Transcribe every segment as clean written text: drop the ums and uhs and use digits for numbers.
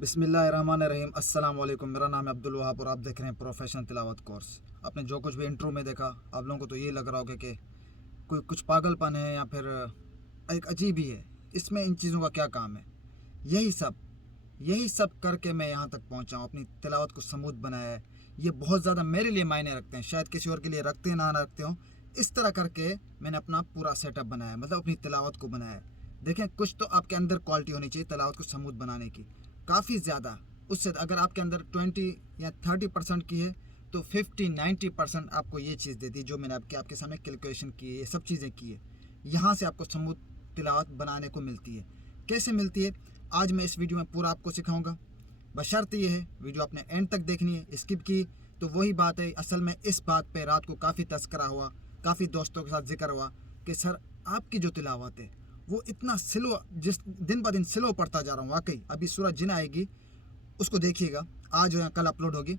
बिस्मिल्लाहिर्रहमानिर्रहीम। अस्सलाम वालेकुम। मेरा नाम है अब्दुल वहाब और आप देख रहे हैं प्रोफेशनल तिलावत कोर्स। आपने जो कुछ भी इंट्रो में देखा, आप लोगों को तो ये लग रहा होगा कि कोई कुछ पागलपन है या फिर एक अजीब ही है, इसमें इन चीज़ों का क्या काम है। यही सब करके मैं यहाँ तक पहुँचा हूँ, अपनी तिलावत को स्मूथ बनाया है। ये बहुत ज़्यादा मेरे लिए मायने रखते हैं, शायद किसी और के लिए रखते ना रखते हो। इस तरह करके मैंने अपना पूरा सेटअप बनाया है, मतलब अपनी तिलावत को बनाया है। देखें, कुछ तो आपके अंदर क्वालिटी होनी चाहिए तिलावत को स्मूथ बनाने की, काफ़ी ज़्यादा। उससे अगर आपके अंदर 20 या 30% की है तो 50-90% आपको ये चीज़ देती है जो मैंने आपके सामने कैलकुलेशन की है, ये सब चीज़ें की है। यहाँ से आपको स्मूथ तिलावत बनाने को मिलती है। कैसे मिलती है, आज मैं इस वीडियो में पूरा आपको सिखाऊंगा। बशर्ते ये है वीडियो आपने एंड तक देखनी है, स्किप की तो वही बात है। असल में इस बात पे रात को काफ़ी तस्करा हुआ, काफ़ी दोस्तों के साथ जिक्र हुआ कि सर आपकी जो तिलावत है वो इतना स्लो, जिस दिन ब दिन स्लो पड़ता जा रहा हूँ। वाकई अभी सूरज जिन आएगी उसको देखिएगा, आज या कल अपलोड होगी,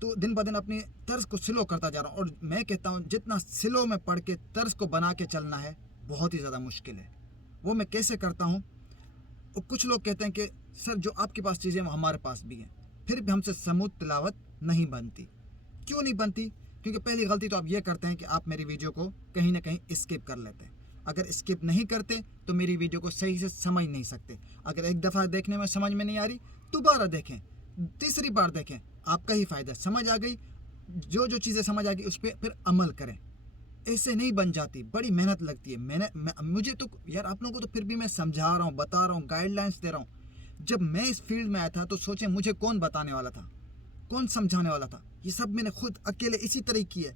तो दिन ब दिन अपनी तर्ज को स्लो करता जा रहा हूँ। और मैं कहता हूँ जितना स्लो में पढ़ के तर्ज को बना के चलना है बहुत ही ज़्यादा मुश्किल है। वो मैं कैसे करता हूँ। और कुछ लोग कहते हैं कि सर जो आपके पास चीज़ें वो हमारे पास भी हैं, फिर भी हमसे स्मूथ तिलावत नहीं बनती। क्यों नहीं बनती? क्योंकि पहली गलती तो आप ये करते हैं कि आप मेरी वीडियो को कहीं ना कहीं स्किप कर लेते हैं। अगर स्किप नहीं करते तो मेरी वीडियो को सही से समझ नहीं सकते। अगर एक दफ़ा देखने में समझ में नहीं आ रही, दोबारा देखें, तीसरी बार देखें, आपका ही फ़ायदा। समझ आ गई, जो चीज़ें समझ आ गई उस पर फिर अमल करें। ऐसे नहीं बन जाती, बड़ी मेहनत लगती है। मुझे तो यार, आप लोगों को तो फिर भी मैं समझा रहा हूँ, बता रहा हूँ, गाइडलाइंस दे रहा हूँ। जब मैं इस फील्ड में आया था तो सोचें मुझे कौन बताने वाला था, कौन समझाने वाला था। ये सब मैंने खुद अकेले इसी तरह किया,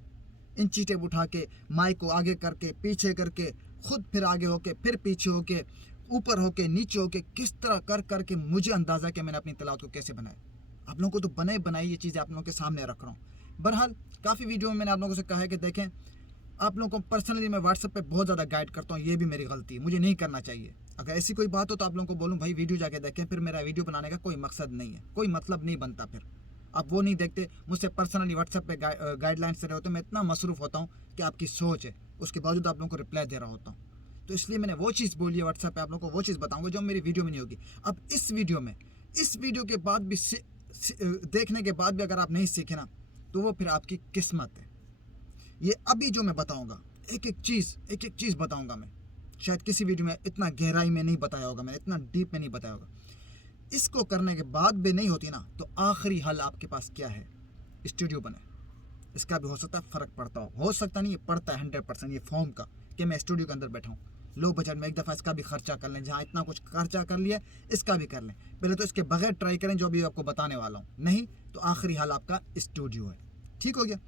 इन चीटें उठा के, माइक को आगे करके पीछे करके, खुद फिर आगे होके, फिर पीछे होके, ऊपर होके, नीचे होके, किस तरह कर करके मुझे अंदाज़ा कि मैंने अपनी तिलावत को कैसे बनाया। आप लोगों को तो बनाई ये चीज़ें आप लोगों के सामने रख रहा हूँ। बहरहाल काफ़ी वीडियो में मैंने आप लोगों से कहा है कि देखें, आप लोगों को पर्सनली मैं व्हाट्सएप पे बहुत ज़्यादा गाइड करता हूँ, ये भी मेरी गलती है, मुझे नहीं करना चाहिए। अगर ऐसी कोई बात हो तो आप लोगों को बोलूँ भाई वीडियो जाके देखें, फिर मेरा वीडियो बनाने का कोई मकसद नहीं है, कोई मतलब नहीं बनता। फिर आप वो नहीं देखते, मुझसे पर्सनली व्हाट्सएप पे गाइडलाइंस दे रहे होते, मैं इतना मसरूफ़ होता हूँ कि आपकी सोच है, उसके बावजूद आप लोगों को रिप्लाई दे रहा होता हूँ। तो इसलिए मैंने वो चीज़ बोली है व्हाट्सएप पे, आप लोगों को वो चीज़ बताऊँगा जो मेरी वीडियो में नहीं होगी। अब इस वीडियो के बाद भी देखने के बाद भी अगर आप नहीं सीखे ना तो वो फिर आपकी किस्मत है। ये अभी जो मैं बताऊंगा, एक एक चीज़ बताऊंगा मैं, शायद किसी वीडियो में इतना गहराई में नहीं बताया होगा, मैंने इतना डीप में नहीं बताया होगा। इसको करने के बाद भी नहीं होती ना तो आखिरी हल आपके पास क्या है, स्टूडियो बने। इसका भी हो सकता है फ़र्क पड़ता हो सकता नहीं, ये पड़ता है 100% ये फॉर्म का, कि मैं स्टूडियो के अंदर बैठा हूँ। लो बजट में एक दफ़ा इसका भी खर्चा कर लें, जहाँ इतना कुछ खर्चा कर लिया इसका भी कर लें। पहले तो इसके बगैर ट्राई करें जो भी आपको बताने वाला हूँ, नहीं तो आखिरी हल आपका स्टूडियो है। ठीक हो गया?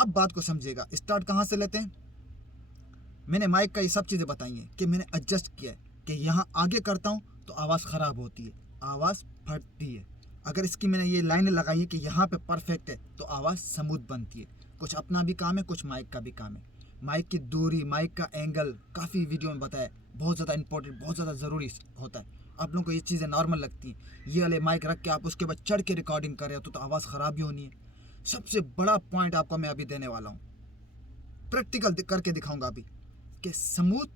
अब बात को समझिएगा, स्टार्ट कहाँ से लेते हैं। मैंने माइक का ये सब चीज़ें बताई हैं कि मैंने एडजस्ट किया है कि यहाँ आगे करता हूँ तो आवाज़ ख़राब होती है, आवाज़ फटती है। अगर इसकी मैंने ये लाइनें लगाई है कि यहाँ पे परफेक्ट है तो आवाज़ स्मूथ बनती है। कुछ अपना भी काम है, कुछ माइक का भी काम है। माइक की दूरी, माइक का एंगल काफ़ी वीडियो में बताया, बहुत ज़्यादा इंपॉर्टेंट, बहुत ज़्यादा ज़रूरी होता है। आप लोगों को ये चीज़ें नॉर्मल लगती हैं, ये वाले माइक रख के आप उसके बाद चढ़ के रिकॉर्डिंग कर रहे हो तो आवाज़ ख़राब ही होनी है। सबसे बड़ा पॉइंट आपको मैं अभी देने वाला हूँ, प्रैक्टिकल करके दिखाऊंगा अभी, कि स्मूथ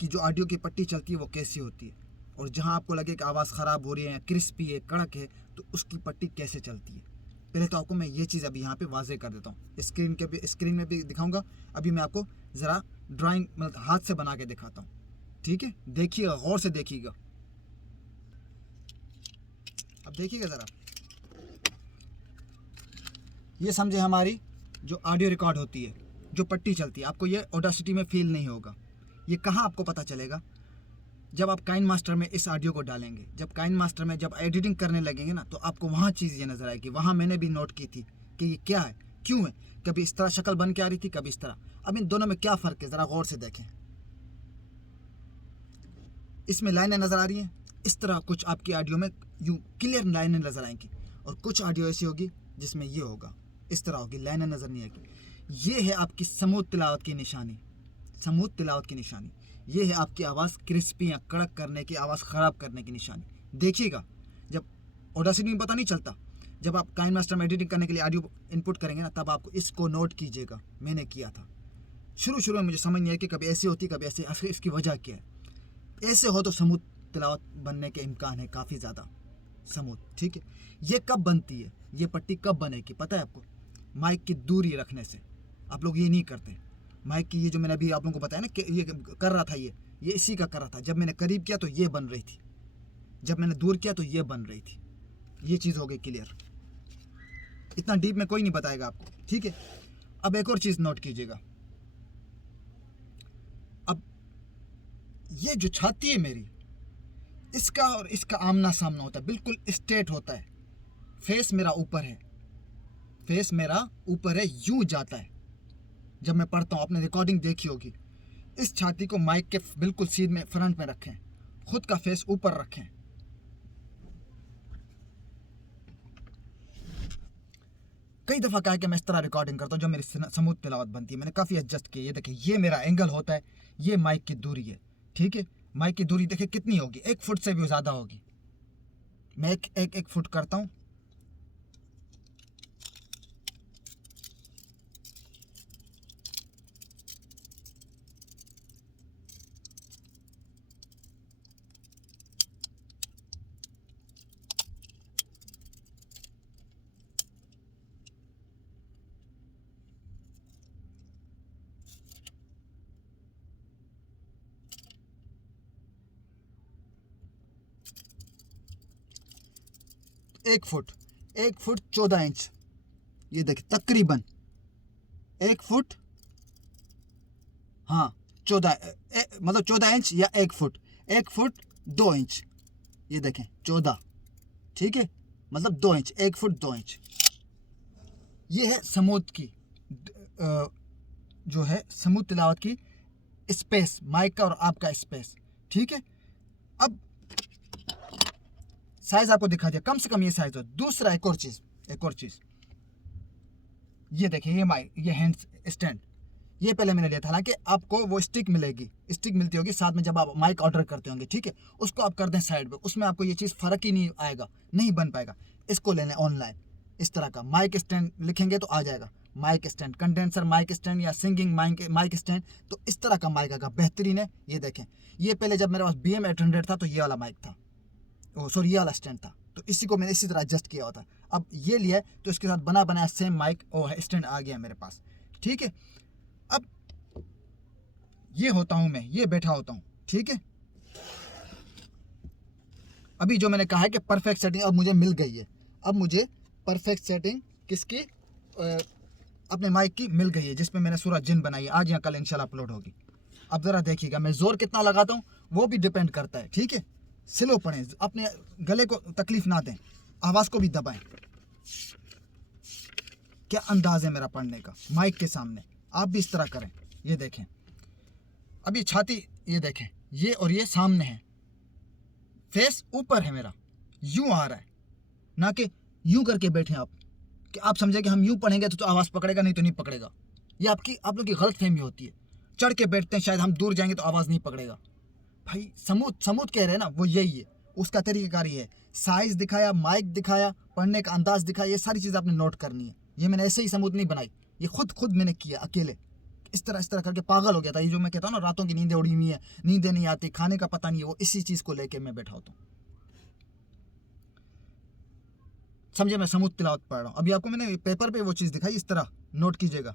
की जो ऑडियो की पट्टी चलती है वो कैसी होती है, और जहां आपको लगे कि आवाज़ ख़राब हो रही है या क्रिस्पी है, कड़क है, तो उसकी पट्टी कैसे चलती है। पहले तो आपको मैं ये चीज़ अभी यहाँ पे वाजे कर देता हूँ, स्क्रीन में भी दिखाऊंगा। अभी मैं आपको ज़रा ड्राइंग मतलब हाथ से बना के दिखाता हूँ, ठीक है? देखिएगा, गौर से देखिएगा। अब देखिएगा ज़रा, ये समझे हमारी जो ऑडियो रिकॉर्ड होती है, जो पट्टी चलती है, आपको ये ऑडासिटी में फील नहीं होगा। ये कहाँ आपको पता चलेगा? जब आप काइन मास्टर में इस ऑडियो को डालेंगे, जब काइन मास्टर में जब एडिटिंग करने लगेंगे ना, तो आपको वहाँ चीज़ ये नज़र आएगी। वहाँ मैंने भी नोट की थी कि ये क्या है, क्यों है, कभी इस तरह शक्ल बन के आ रही थी, कभी इस तरह। अब इन दोनों में क्या फ़र्क है, ज़रा गौर से देखें। इसमें लाइनें नज़र आ रही हैं, इस तरह कुछ आपकी ऑडियो में यूँ क्लियर लाइनें नज़र आएंगी, और कुछ ऑडियो ऐसी होगी जिसमें ये होगा, इस तरह होगी, लाइनें नज़र नहीं आएगी। ये है आपकी समूथ तिलावत की निशानी, समूथ तिलावत की निशानी। ये है आपकी आवाज़ क्रिस्पी या कड़क करने की, आवाज़ ख़राब करने की निशानी। देखिएगा, जब ऑडासिटी में पता नहीं चलता, जब आप काइन मास्टर में एडिटिंग करने के लिए ऑडियो इनपुट करेंगे ना, तब आपको इसको नोट कीजिएगा। मैंने किया था शुरू में, मुझे समझ नहीं आया कि कभी ऐसी होती, कभी ऐसे, इसकी वजह क्या है। ऐसे हो तो समूथ तिलावत बनने के इम्कान है काफ़ी ज़्यादा समूथ, ठीक है। ये कब बनती है, ये पट्टी कब बनेगी पता है आपको? माइक की दूरी रखने से। आप लोग ये नहीं करते। माइक की ये जो मैंने अभी आप लोगों को बताया ना कि ये कर रहा था, ये इसी का कर रहा था। जब मैंने करीब किया तो ये बन रही थी, जब मैंने दूर किया तो ये बन रही थी। ये चीज़ हो गई क्लियर। इतना डीप में कोई नहीं बताएगा आपको, ठीक है। अब एक और चीज़ नोट कीजिएगा। अब ये जो छाती है मेरी, इसका और इसका आमना सामना होता है, बिल्कुल स्ट्रेट होता है। फेस मेरा ऊपर है, फेस मेरा ऊपर है, यूं जाता है जब मैं पढ़ता हूँ। आपने रिकॉर्डिंग देखी होगी। इस छाती को माइक के बिल्कुल सीध में फ्रंट में रखें, खुद का फेस ऊपर रखें। कई दफ़ा कहा कि मैं इस तरह रिकॉर्डिंग करता हूँ जब मेरी समूथ तिलावत बनती है। मैंने काफ़ी एडजस्ट किया। ये देखिए, ये मेरा एंगल होता है, ये माइक की दूरी है, ठीक है। माइक की दूरी देखिए कितनी होगी, 1 फुट से भी ज़्यादा होगी। मैं एक फुट करता हूँ। एक फुट 14 इंच। ये देखिए तकरीबन 1 फुट, हाँ 14, मतलब 14 इंच या 1 फुट, 1 फुट 2 इंच। ये देखें 14, ठीक है, मतलब 2 इंच, 1 फुट 2 इंच। ये है समूथ की जो है समूथ तिलावत की स्पेस, माइक का और आपका स्पेस, ठीक है। अब साइज आपको दिखा दिया, कम से कम ये साइज हो। दूसरा एक और चीज़, ये देखिए, ये माइक, ये हैंड स्टैंड, ये पहले मैंने लिया था। हालांकि आपको वो स्टिक मिलेगी, स्टिक मिलती होगी साथ में जब आप माइक ऑर्डर करते होंगे, ठीक है। उसको आप कर दें साइड पे, उसमें आपको ये चीज़ फ़र्क ही नहीं आएगा, नहीं बन पाएगा। इसको ले लें ऑनलाइन, इस तरह का माइक स्टैंड लिखेंगे तो आ जाएगा, mic stand, condenser mic stand या सिंगिंग माइक स्टैंड। तो इस तरह का माइक आएगा, बेहतरीन है। ये देखें, ये पहले जब मेरे पास BM800 था तो ये वाला माइक था, सॉरी ये वाला स्टैंड था, तो इसी को मैंने इसी तरह एडजस्ट किया होता। अब ये लिया है तो इसके साथ बना बनाया सेम माइक और स्टैंड आ गया मेरे पास, ठीक है। अब ये होता हूँ मैं, ये बैठा होता हूँ, ठीक है। अभी जो मैंने कहा है कि परफेक्ट सेटिंग अब मुझे मिल गई है। अब मुझे परफेक्ट सेटिंग किसकी, अपने माइक की मिल गई है, जिसमें मैंने सूरह जिन बनाई है, आज या कल इंशाल्लाह अपलोड होगी। अब ज़रा देखिएगा, मैं ज़ोर कितना लगाता हूँ वो भी डिपेंड करता है, ठीक है। स्लो पढ़ें, अपने गले को तकलीफ ना दें, आवाज़ को भी दबाएं। क्या अंदाज है मेरा पढ़ने का माइक के सामने, आप भी इस तरह करें। ये देखें, अभी छाती, ये देखें, ये और ये सामने है, फेस ऊपर है मेरा, यूं आ रहा है, ना कि यूं करके बैठे आप कि आप समझे कि हम यूं पढ़ेंगे तो आवाज़ पकड़ेगा, नहीं तो नहीं पकड़ेगा। ये आप लोग की गलत फहमी होती है। चढ़ के बैठते हैं, शायद हम दूर जाएंगे तो आवाज़ नहीं पकड़ेगा। भाई समूथ कह रहे हैं ना, वो यही है, उसका तरीक़ाकार ये है। साइज़ दिखाया, माइक दिखाया, पढ़ने का अंदाज दिखाया, ये सारी चीज़ आपने नोट करनी है। ये मैंने ऐसे ही समूथ नहीं बनाई, ये खुद मैंने किया अकेले। इस तरह करके पागल हो गया था। ये जो मैं कहता हूँ ना, रातों की नींदें उड़ी हुई है, नींदें नहीं आती, खाने का पता नहीं है, वो इसी चीज़ को लेके मैं बैठा होता हूँ। समझे, मैं समूथ तिलावत पढ़ रहा हूँ। अभी आपको मैंने पेपर पे वो चीज़ दिखाई, इस तरह नोट कीजिएगा।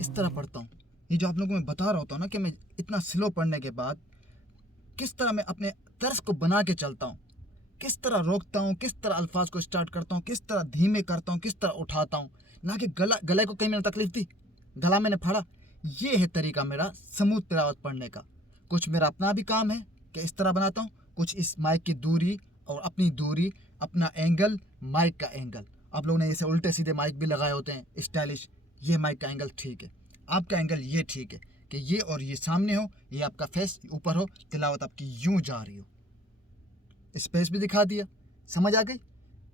इस तरह पढ़ता हूँ। ये जो आप लोगों को मैं बता रहा होता हूँ ना कि मैं इतना स्लो पढ़ने के बाद किस तरह मैं अपने तर्स को बना के चलता हूँ, किस तरह रोकता हूँ, किस तरह अल्फाज को स्टार्ट करता हूँ, किस तरह धीमे करता हूँ, किस तरह उठाता हूँ, ना कि गले को कहीं मैंने तकलीफ दी, गला मैंने फाड़ा। ये है तरीका मेरा स्मूथ तिलावत पढ़ने का। कुछ मेरा अपना भी काम है कि इस तरह बनाता हूँ, कुछ इस माइक की दूरी और अपनी दूरी, अपना एंगल, माइक का एंगल। आप लोगों ने ऐसे उल्टे सीधे माइक भी लगाए होते हैं स्टाइलिश, ये माइक का एंगल ठीक है, आपका एंगल ये ठीक है कि ये और ये सामने हो, ये आपका फेस ऊपर हो, तिलावत आपकी यूं जा रही हो। स्पेस भी दिखा दिया, समझ आ गई।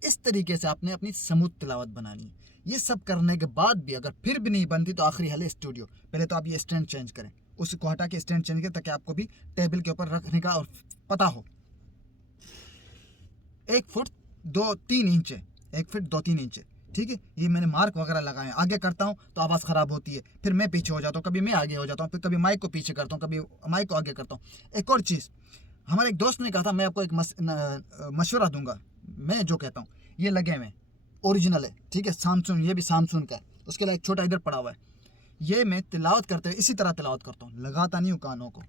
इस तरीके से आपने अपनी स्मूथ तिलावत बनानी है। ये सब करने के बाद भी अगर फिर भी नहीं बनती तो आखिरी हल है स्टूडियो। पहले तो आप ये स्टैंड चेंज करें, उसको हटा के स्टैंड चेंज करें ताकि आपको भी टेबल के ऊपर रखने का और पता हो। 1 फुट 2-3 इंच है, 1 फुट 2-3 इंच है, ठीक है, ये मैंने मार्क वगैरह लगाए हैं। आगे करता हूँ तो आवाज़ ख़राब होती है, फिर मैं पीछे हो जाता हूँ, कभी मैं आगे हो जाता हूँ, फिर कभी माइक को पीछे करता हूँ, कभी माइक को आगे करता हूँ। एक और चीज़, हमारे एक दोस्त ने कहा था, मैं आपको एक मशवरा दूंगा। मैं जो कहता हूँ ये लगे हुए ओरिजिनल है, ठीक है, सैमसंग, ये भी सैमसंग का है। उसके लिए एक छोटा इधर पड़ा हुआ है। ये मैं तिलावत करते हुए इसी तरह तिलावत करता हूँ, लगाता नहीं हूँ कानों को।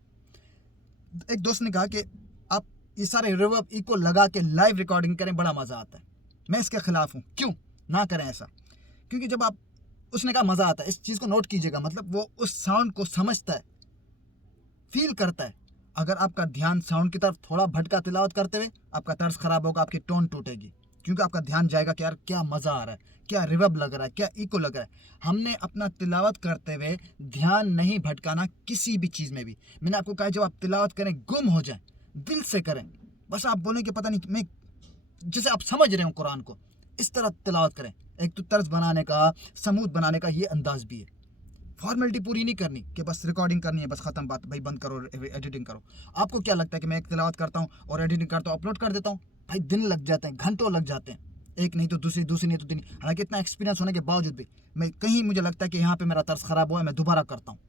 एक दोस्त ने कहा कि आप ये सारे रिवर्ब इको लगा के लाइव रिकॉर्डिंग करें, बड़ा मज़ा आता है। मैं इसके खिलाफ हूँ, क्यों ना करें ऐसा? क्योंकि जब आप, उसने कहा मज़ा आता है, इस चीज़ को नोट कीजिएगा, मतलब वो उस साउंड को समझता है, फील करता है। अगर आपका ध्यान साउंड की तरफ थोड़ा भटका तिलावत करते हुए, आपका तर्ज खराब होगा, आपकी टोन टूटेगी, क्योंकि आपका ध्यान जाएगा कि यार क्या मज़ा आ रहा है, क्या रिवर्ब लग रहा है, क्या इको लग रहा है। हमने अपना तिलावत करते हुए ध्यान नहीं भटकाना किसी भी चीज़ में भी। मैंने आपको कहा जब आप तिलावत करें गुम हो जाए, दिल से करें। बस आप बोलें कि पता नहीं मैं, जैसे आप समझ रहे हो कुरान को, इस तरह तिलावत करें। एक तो तर्ज बनाने का, समूद बनाने का ये अंदाज भी है। फॉर्मेलिटी पूरी नहीं करनी कि बस रिकॉर्डिंग करनी है, बस ख़त्म बात, भाई बंद करो, एडिटिंग करो। आपको क्या लगता है कि मैं एक तिलावत करता हूँ और एडिटिंग करता हूँ, अपलोड कर देता हूँ? भाई दिन लग जाते हैं, घंटों लग जाते हैं, एक नहीं तो दूसरी, दूसरी नहीं तो तीन। हालांकि इतना एक्सपीरियंस होने के बावजूद भी मैं कहीं, मुझे लगता है कि यहाँ पे मेरा तर्ज ख़राब हुआ है, मैं दोबारा करता हूँ।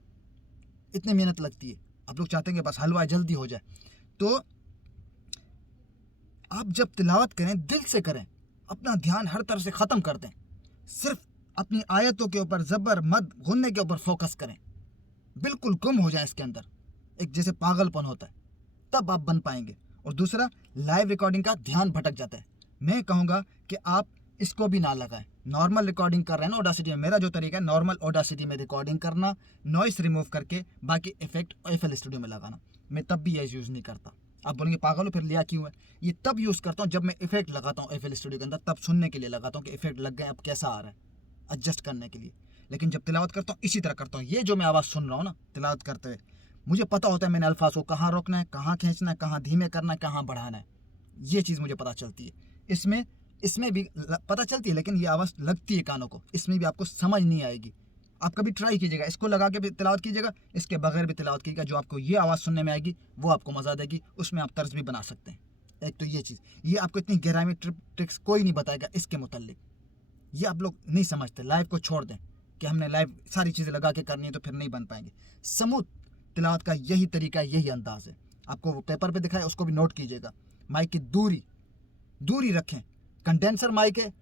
इतनी मेहनत लगती है। आप लोग चाहते हैं कि बस हलवा जल्दी हो जाए। तो आप जब तिलावत करें दिल से करें, अपना ध्यान हर तरफ से ख़त्म कर दें, सिर्फ अपनी आयतों के ऊपर, ज़बर मद गुनने के ऊपर फोकस करें, बिल्कुल गुम हो जाए इसके अंदर, एक जैसे पागलपन होता है, तब आप बन पाएंगे। और दूसरा, लाइव रिकॉर्डिंग का ध्यान भटक जाता है। मैं कहूँगा कि आप इसको भी ना लगाएं। नॉर्मल रिकॉर्डिंग कर रहे हैं ना ऑडासिटी में, मेरा जो तरीका है नॉर्मल ऑडासिटी में रिकॉर्डिंग करना, नॉइस रिमूव करके, बाकी इफेक्ट FL स्टूडियो में लगाना। मैं तब भी ये यूज़ नहीं करता। आप बोलेंगे पागल हो, फिर लिया क्यों है? ये तब यूज़ करता हूँ जब मैं इफेक्ट लगाता हूँ FL स्टूडियो के अंदर, तब सुनने के लिए लगाता हूँ कि इफेक्ट लग गए, अब कैसा आ रहा है, एडजस्ट करने के लिए। लेकिन जब तिलावत करता हूँ इसी तरह करता हूँ। ये जो मैं आवाज़ सुन रहा हूँ ना तिलावत करते हुए, मुझे पता होता है मैंने अल्फाज को कहाँ रोकना है, कहाँ खींचना है, कहाँ धीमे करना है, कहाँ बढ़ाना है। ये चीज़ मुझे पता चलती है। इसमें भी पता चलती है, लेकिन ये आवाज़ लगती है कानों को, इसमें भी आपको समझ नहीं आएगी। आप कभी ट्राई कीजिएगा, इसको लगा के भी तिलावत कीजिएगा, इसके बगैर भी तिलावत कीजिएगा, जो आपको ये आवाज़ सुनने में आएगी वो आपको मज़ा देगी। उसमें आप तर्ज भी बना सकते हैं। एक तो ये चीज़, ये आपको इतनी गहराई में ट्रिक्स कोई नहीं बताएगा इसके मुतल्लिक। ये आप लोग नहीं समझते। लाइव को छोड़ दें कि हमने लाइव सारी चीज़ें लगा के करनी है तो फिर नहीं बन पाएंगे। समूथ तिलावत का यही तरीका है, यही अंदाज है। आपको वो पेपर पे दिखाए, उसको भी नोट कीजिएगा। माइक की दूरी रखें। कंडेंसर माइक है,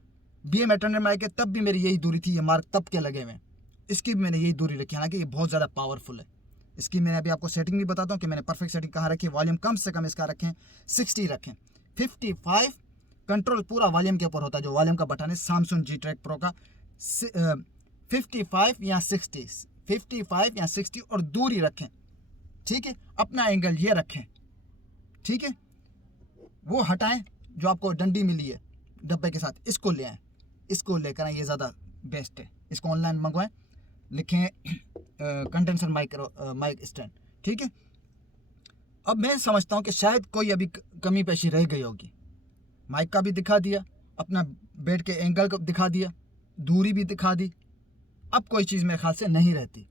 BM अटेंडर माइक है, तब भी मेरी यही दूरी थी। ये मार्क तब के लगे हुए हैं, इसकी भी मैंने यही दूरी रखी। हालांकि ये बहुत ज़्यादा पावरफुल है। इसकी मैंने अभी आपको सेटिंग भी बताता हूँ कि मैंने परफेक्ट सेटिंग कहाँ रखी है। वॉल्यूम कम से कम इसका रखें 60 रखें। 55 कंट्रोल पूरा वॉल्यूम के ऊपर होता है, जो वॉल्यूम का बटन है सैमसंग G-Track Pro का। 55 या 60 और दूरी रखें, ठीक है। अपना एंगल ये रखें, ठीक है। वो हटाएं जो आपको डंडी मिली है डब्बे के साथ, इसको ले आएँ, इसको लेकर आएँ, ये ज़्यादा बेस्ट है। इसको ऑनलाइन मंगवाएं, लिखें कंडेंसर माइक स्टैंड, ठीक है। अब मैं समझता हूँ कि शायद कोई अभी कमी पेशी रह गई होगी। माइक का भी दिखा दिया, अपना बेड के एंगल को दिखा दिया, दूरी भी दिखा दी। अब कोई चीज़ मेरे ख्याल से नहीं रहती।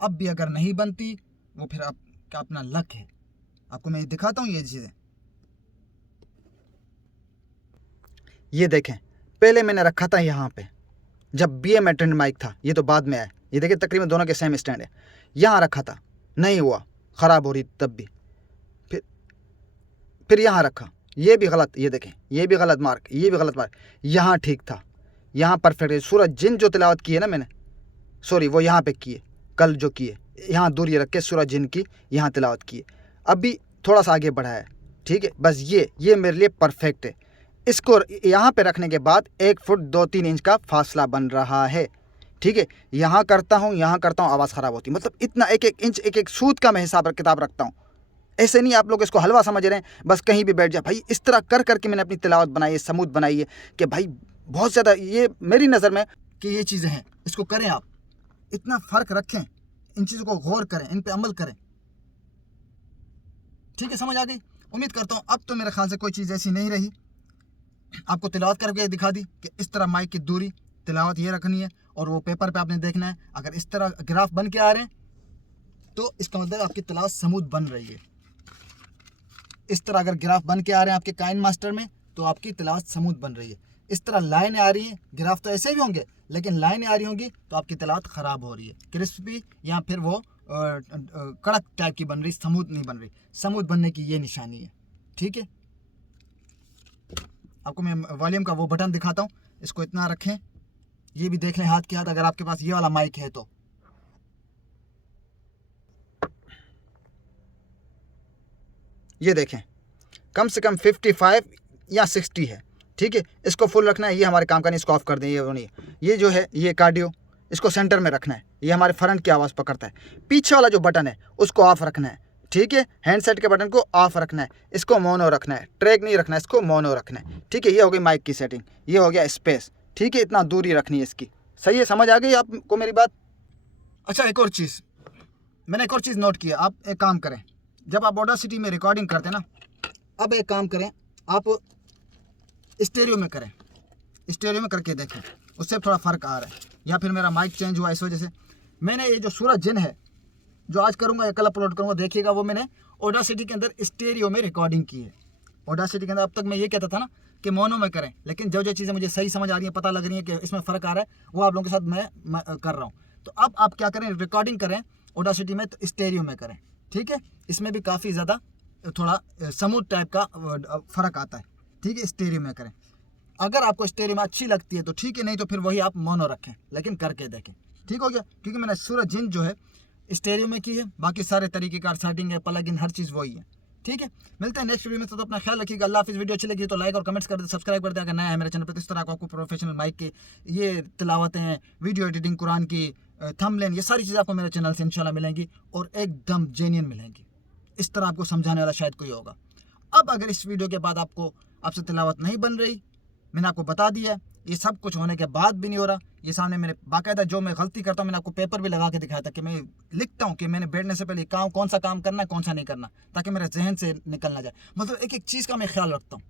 अब भी अगर नहीं बनती, वो फिर आपका अपना लक है। आपको मैं दिखाता हूँ ये चीज़ें। ये देखें, पहले मैंने रखा था यहाँ पे, जब BM अटेंड माइक था, ये तो बाद में आया। ये देखिए तकरीबन दोनों के सेम स्टैंड है। यहाँ रखा था, नहीं हुआ, ख़राब हो रही तब भी। फिर यहाँ रखा, ये भी गलत, ये देखें, ये भी गलत मार्क, ये भी गलत मार्क। यहाँ ठीक था, यहाँ परफेक्ट है। सूरज जिन जो तिलावत की है ना मैंने, सॉरी वो यहाँ पे किए, कल जो किए, यहाँ दूरी रख के सूरज जिन की यहाँ तिलावत की है। अभी थोड़ा सा आगे बढ़ाया है, ठीक है। बस ये मेरे लिए परफेक्ट है। इसको यहाँ पे रखने के बाद 1 फुट 2-3 इंच का फासला बन रहा है, ठीक है। यहाँ करता हूँ, आवाज़ ख़राब होती है। मतलब इतना 1-1 इंच, 1-1 सूद का मैं हिसाब किताब रखता हूँ। ऐसे नहीं आप लोग इसको हलवा समझ रहे हैं, बस कहीं भी बैठ जाए। भाई इस तरह कर करके मैंने अपनी तिलावत बनाई है, समूद बनाई है कि भाई बहुत ज़्यादा, ये मेरी नज़र में कि ये चीज़ें हैं, इसको करें आप। इतना फ़र्क रखें, इन चीज़ों को गौर करें, इन पे अमल करें, ठीक है। समझ आ गई? उम्मीद करता हूँ अब तो मेरे ख्याल से कोई चीज़ ऐसी नहीं रही। आपको तिलावत करके दिखा दी कि इस तरह माइक की दूरी, तिलावत ये रखनी है, और वो पेपर पे आपने देखना है। अगर इस तरह ग्राफ बन के आ रहे हैं तो इसका मतलब आपकी तिलावत स्मूथ बन रही है। इस तरह अगर ग्राफ बन के आ रहे हैं आपके काइन मास्टर में, तो आपकी तिलावत स्मूथ बन रही है। इस तरह लाइनें आ रही हैं, ग्राफ तो ऐसे भी होंगे लेकिन लाइनें आ रही होंगी तो आपकी तिलावत ख़राब हो रही है, क्रिस्पी या फिर वो कड़क टाइप की बन रही, स्मूथ नहीं बन रही। स्मूथ बनने की ये निशानी है। ठीक है, आपको मैं वॉल्यूम का वो बटन दिखाता हूँ, इसको इतना रखें, ये भी देख लें हाथ के हाथ, अगर आपके पास ये वाला माइक है तो। ये देखें कम से कम 55 या 60 है। ठीक है, इसको फुल रखना है, ये हमारे काम का नहीं, इसको ऑफ कर दें। ये वो नहीं, ये जो है ये कार्डियो, इसको सेंटर में रखना है, ये हमारे फ्रंट की आवाज़ पकड़ता है। पीछे वाला जो बटन है उसको ऑफ रखना है। ठीक है, हैंडसेट के बटन को ऑफ रखना है, इसको मोनो रखना है, ट्रैक नहीं रखना है, इसको मोनो रखना है। ठीक है, ये हो गई माइक की सेटिंग, ये हो गया स्पेस। ठीक है, इतना दूरी रखनी है इसकी। सही है, समझ आ गई आपको मेरी बात? अच्छा, एक और चीज़ मैंने एक और चीज़ नोट किया। आप एक काम करें, जब आप ऑडासिटी में रिकॉर्डिंग करते हैं ना, अब एक काम करें, आप स्टेरियो में करें, स्टेरियो में करके देखें, उससे थोड़ा फ़र्क आ रहा है। या फिर मेरा माइक चेंज हुआ इस वजह से। मैंने ये जो सूरज जिन है जो आज करूँगा या कल अपलोड करूँगा, देखिएगा, वो मैंने ऑडासिटी के अंदर स्टेरियो में रिकॉर्डिंग की है। ऑडासिटी के अंदर अब तक मैं ये कहता था ना कि मोनो में करें, लेकिन जो जो चीज़ें मुझे सही समझ आ रही हैं, पता लग रही है कि इसमें फ़र्क आ रहा है, वो आप लोगों के साथ मैं कर रहा हूँ। तो अब आप क्या करें, रिकॉर्डिंग करें ऑडासिटी में तो स्टेरियो में करें। ठीक है, इसमें भी काफ़ी ज़्यादा थोड़ा स्मूथ टाइप का फ़र्क आता है। ठीक है, स्टेरियो में करें। अगर आपको स्टेरियो में अच्छी लगती है तो ठीक है, नहीं तो फिर वही आप मोनो रखें, लेकिन करके देखें। ठीक हो गया, क्योंकि मैंने सूरज जिन जो है स्टेरियो में की है, बाकी सारे तरीके का सेटिंग है, प्लग इन, हर चीज़ वही है। ठीक है, मिलते हैं नेक्स्ट वीडियो में, तो अपना ख्याल रखिएगा। अल्लाह हाफिज़। वीडियो अच्छी लगी तो लाइक और कमेंट्स कर दे, सब्सक्राइब कर दे अगर नया है मेरे चैनल पर। तो इस तरह को आपको प्रोफेशनल माइक की ये तिलावतें हैं, वीडियो एडिटिंग, कुरान की थंबनेल, ये सारी चीज़ें आपको मेरे चैनल से इंशाल्लाह मिलेंगी और एकदम जेन्युइन मिलेंगी। इस तरह आपको समझाने वाला शायद कोई होगा। अब अगर इस वीडियो के बाद आपसे तिलावत नहीं बन रही, मैंने आपको बता दिया है, ये सब कुछ होने के बाद भी नहीं हो रहा, ये सामने मैंने बाकायदा जो मैं गलती करता हूँ मैंने आपको पेपर भी लगा के दिखाया था कि मैं लिखता हूँ कि मैंने बैठने से पहले कौन सा काम करना है, कौन सा नहीं करना, ताकि मेरे जहन से निकल ना जाए। मतलब एक एक चीज़ का मैं ख्याल रखता हूँ।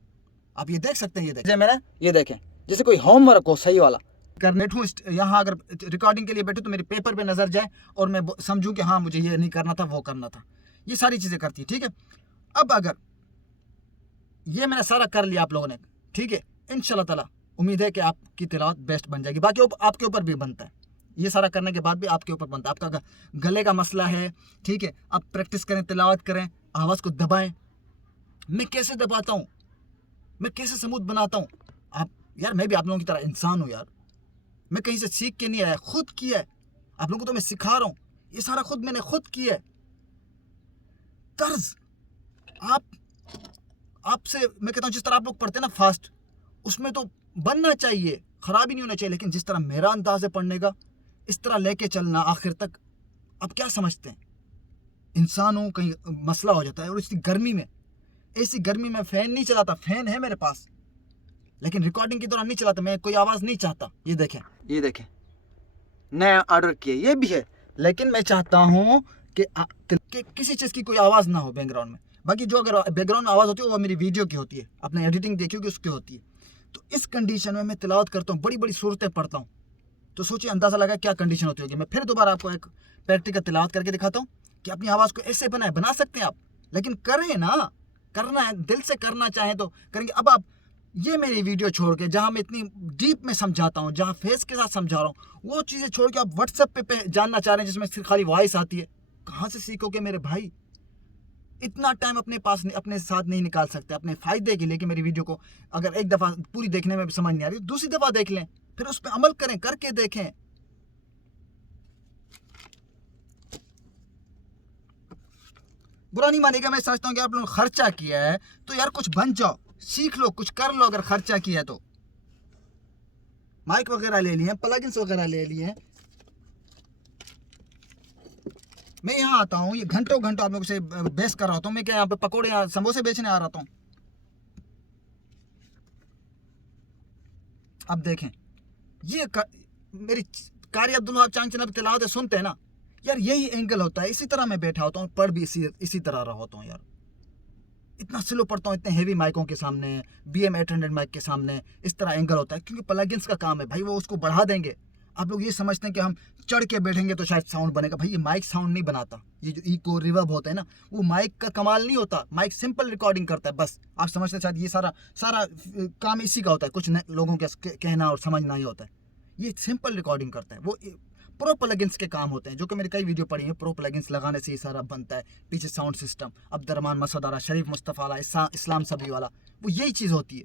आप ये देख सकते हैं, ये देखें, मैंने ये देखें, जैसे कोई होमवर्क हो सही वाला कर बैठूँ यहाँ, अगर रिकॉर्डिंग के लिए बैठूँ तो मेरे पेपर पे नज़र जाए और मैं समझूँ कि हाँ मुझे ये नहीं करना था, वो करना था। ये सारी चीज़ें करती है। ठीक है, अब अगर ये मैंने सारा कर लिया आप लोगों ने, ठीक है, इंशाल्लाह ताला उम्मीद है कि आपकी तिलावत बेस्ट बन जाएगी। बाकी आपके ऊपर भी बनता है, ये सारा करने के बाद भी आपके ऊपर बनता है। आपका गले का मसला है, ठीक है, आप प्रैक्टिस करें, तिलावत करें, आवाज़ को दबाएं। मैं कैसे दबाता हूँ, मैं कैसे स्मूथ बनाता हूँ, आप यार मैं भी आप लोगों की तरह इंसान हूँ यार। मैं कहीं से सीख के नहीं आया, खुद किया है। आप लोगों को तो मैं सिखा रहा हूँ, ये सारा खुद मैंने खुद किया है। तर्ज आपसे मैं कहता हूँ, जिस तरह आप लोग पढ़ते हैं ना फास्ट, उसमें तो बनना चाहिए, ख़राब ही नहीं होना चाहिए, लेकिन जिस तरह मेरा अंदाज़ है पढ़ने का, इस तरह लेके चलना आखिर तक। आप क्या समझते हैं, इंसान हूँ, कहीं मसला हो जाता है। और इसी गर्मी में, ऐसी गर्मी में फ़ैन नहीं चलाता, फ़ैन है मेरे पास, लेकिन रिकॉर्डिंग के दौरान नहीं चलाता, मैं कोई आवाज़ नहीं चाहता। ये देखें, ये देखें, नया ऑर्डर किया, ये भी है, लेकिन मैं चाहता हूँ कि किसी चीज़ की कोई आवाज़ ना हो बैकग्राउंड में। बाकी जो अगर बैकग्राउंड में आवाज़ होती है वो मेरी वीडियो की होती है, अपने एडिटिंग देखी होगी उसकी होती है। तो इस कंडीशन में मैं तिलावत करता हूँ, बड़ी बड़ी सूरतें पढ़ता हूँ, तो सोचिए अंदाज़ा लगा क्या कंडीशन होती होगी। मैं फिर दोबारा आपको एक प्रैक्टिकल तिलावत करके दिखाता हूँ कि अपनी आवाज़ को ऐसे बना सकते हैं आप, लेकिन करें ना, करना है, दिल से करना चाहें तो करेंगे। अब आप ये मेरी वीडियो छोड़ के, जहाँ मैं इतनी डीप में समझाता हूँ, जहाँ फेस के साथ समझा रहा हूँ, वो चीज़ें छोड़ के आप व्हाट्सएप पे जानना चाह रहे हैं जिसमें सिर्फ खाली वॉइस आती है। कहाँ से सीखोगे मेरे भाई? इतना टाइम अपने पास अपने साथ नहीं निकाल सकते अपने फ़ायदे के लिए कि मेरी वीडियो को अगर एक दफ़ा पूरी देखने में भी समझ नहीं आ रही, दूसरी दफ़ा देख लें, फिर उस पर अमल करें, करके देखें। बुरा नहीं मानेगा, मैं समझता हूँ कि आप लोगों ने खर्चा किया है तो यार कुछ बन जाओ, सीख लो, कुछ कर लो। अगर खर्चा किया है तो माइक वगैरह ले लिए, प्लगइन्स वगैरह ले लिए। मैं यहाँ आता हूँ, ये घंटों घंटों आप लोगों से बहस कर रहा होता हूँ। मैं क्या यहाँ पे पकोड़े या समोसे बेचने आ रहा हूँ? अब देखें, ये मेरी कारी अब्दुल वहाब चांद चैनल पर तिलावत सुनते हैं ना यार, यही एंगल होता है। इसी तरह मैं बैठा होता हूँ, पढ़ भी इसी तरह रहा होता हूँ यार। इतना स्लो पढ़ता हूँ, इतने हेवी माइकों के सामने, BM 800 माइक के सामने, इस तरह एंगल होता है, क्योंकि प्लगइन्स का काम है भाई, वो उसको बढ़ा देंगे। आप लोग ये समझते हैं कि हम चढ़ के बैठेंगे तो शायद साउंड बनेगा। भाई ये माइक साउंड नहीं बनाता, ये जो इको रिवर्ब होता है ना, वो माइक का कमाल नहीं होता। माइक सिंपल रिकॉर्डिंग करता है बस। आप समझते हैं शायद ये सारा सारा काम इसी का होता है, कुछ लोगों के कहना और समझना ही होता है। ये सिंपल रिकॉर्डिंग करता है। वो प्रो प्लगइन्स के काम होते हैं, जो कि मेरी कई वीडियो पड़ी है। प्रो प्लगइन्स लगाने से ये सारा बनता है। पीछे साउंड सिस्टम, अब्दुर्रहमान मसूद, शरीफ मुस्तफ़ा वाला, इस्लाम सभी वाला, वो यही चीज़ होती है।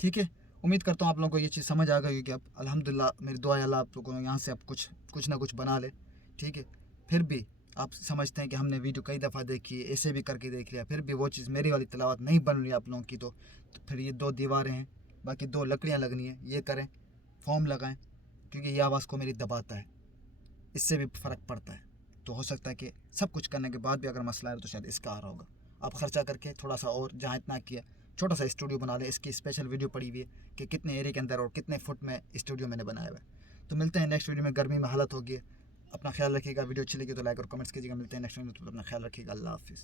ठीक है, उम्मीद करता हूँ आप लोगों को ये चीज़ समझ आ गई कि अब अल्हम्दुलिल्लाह, मेरी दुआ है अल्लाह आप लोगों को यहाँ से अब कुछ ना कुछ बना ले। ठीक है, फिर भी आप समझते हैं कि हमने वीडियो कई दफ़ा देखी, ऐसे भी करके देख लिया, फिर भी वो चीज़ मेरी वाली तिलावत नहीं बन रही आप लोगों की, तो फिर ये 2 दीवारें हैं, बाकी 2 लकड़ियाँ लगनी है, ये करें, फॉर्म लगाएं, क्योंकि ये आवाज़ को मेरी दबाता है, इससे भी फ़र्क पड़ता है। तो हो सकता है कि सब कुछ करने के बाद भी अगर मसला है तो शायद इसका आ रहा होगा। आप ख़र्चा करके थोड़ा सा और, जहाँ इतना किया, छोटा सा स्टूडियो बना लें। इसकी स्पेशल वीडियो पड़ी हुई है कि कितने एरिया के अंदर और कितने फुट में स्टूडियो मैंने बनाया हुआ है। तो मिलते हैं नेक्स्ट वीडियो में। गर्मी में हालत होगी, अपना ख्याल रखिएगा। वीडियो अच्छी लगी तो लाइक और कमेंट्स कीजिएगा। मिलते हैं नेक्स्ट वीडियो में, तो अपना ख्याल रखिएगा। अल्लाह हाफिज़।